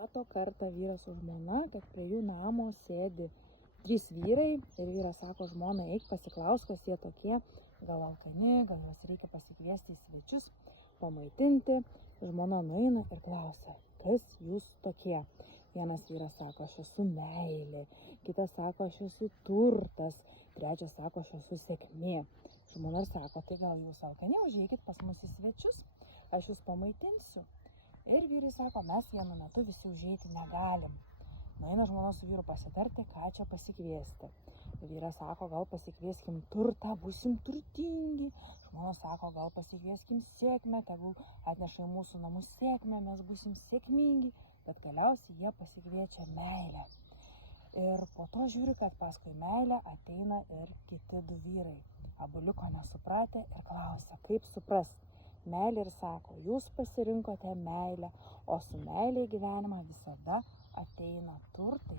Mato kartą vyras su žmona, kad prie jų namo sėdi 3 vyrai ir vyras sako žmonai, eik pasiklaus, kas jie tokie, gal alkani, gal juos reikia pasikviesti į svečius, pamaitinti. Žmona nueina ir klausia, kas jūs tokie. Vienas vyras sako, aš esu meilė, kitas sako, aš esu turtas, trečias sako, aš esu sėkmė. Žmona sako, tai gal jūs alkani, užeikit pas mus į svečius, aš jūs pamaitinsiu. Ir vyrai sako, mes vienu metu visi užeiti negalim. Nueina žmona su vyru pasitarti, ką čia pasikviesti. Vyras sako, gal pasikvieskim turtą, būsim turtingi. Žmona sako, gal pasikvieskim sėkmę, tegul atneša į mūsų namus sėkmę, mes būsim sėkmingi. Bet galiausiai jie pasikviečia meilę. Ir po to žiūri, kad paskui meilę ateina ir kiti 2 vyrai. Abu liko nesupratę ir klausia, kaip supras. Meilė ir sako, jūs pasirinkote meilę, o su meilė į gyvenimą visada ateina turtas.